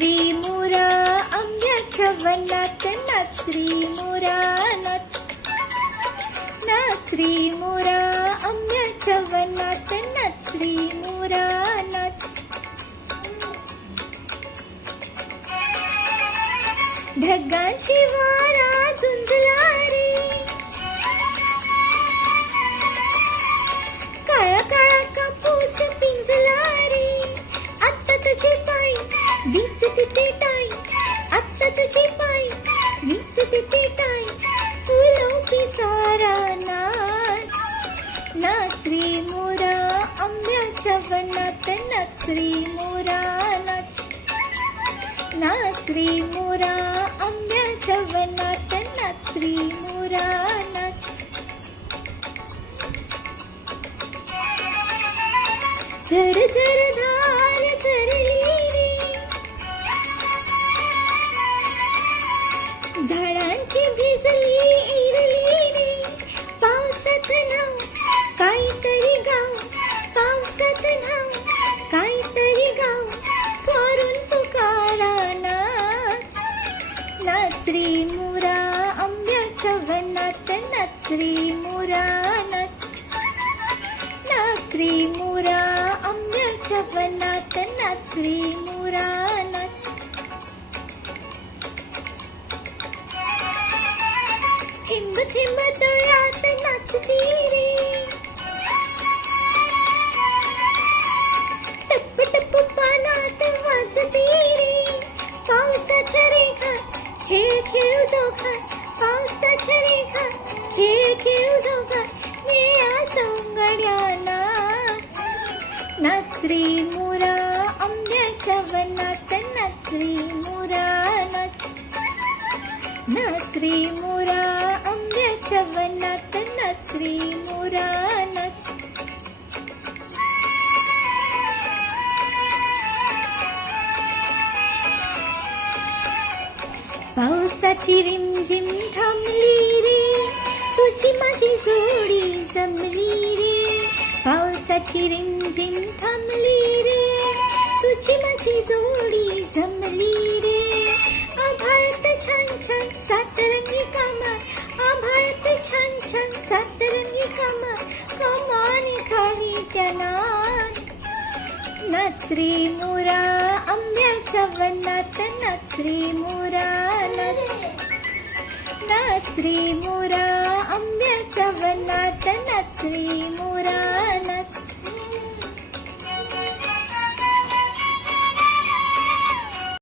रे मोरा आंब्याच्या वनात, नाच रे मोरा नाच. नाच रे मोरा आंब्याच्या वनात, नाच रे मोरा नाच. ढगांची वारा झुंजला रे, काळा काळा कापूस पिंजला रे. आत्ता तुझी पाय वीज तिथे टाय, आत्ता तुझी पाय वीज तिथे टाय. फुलो पिसारा नाच. नाच रे मोरा आंब्याच्या वनात, नाच रे मोरा नाच. नाच रे मोरा आंब्याच्या वनात, नाच रे मोरा नाच. झर झर धार झरली रे, झाडांची भिजली इरली रे. पावसात नाव काहीतरी गाव, पावसात नाव काहीतरी गाव. करून पुकारा नाच. नाच रे मोरा आंब्याच्या वनात, नाच रे मोरा नाच. नाच रे मोरा आंब्याच्या वनात, नाच रे मोरा नाच. थेंब थेंब तळ्यात नाचती रे, टप्प टप्प पानात वाजती रे. पावसाच्या रेखात खेळ खेळू दोघात, पावसाच्या रेखात खेळ खेळू दोघात. निळ्या सोंगड्या नाच. नाच रे मोरा आंब्याच्या वनात, नाच रे मोरा नाच. नाच रे मोरा आंब्याच्या वनात, नाच रे मोरा नाच. पावसाची रिमझिम थांबली रे, तुझी माझी जोडी जमली रे. पावसाची रिमझिम थांबली रे, तुझी माझी जोडी जमली रे. आभाळात छान छान सातरंगी कामार, आभाळात छान छान सातरंगी कामार. कमानी खाली त्या नाच. नाच रे मोरा आंब्याच्या वनात, नाच रे मोरा नाच. नाच रे मोरा आंब्याच्या वनात, नाच रे मोरा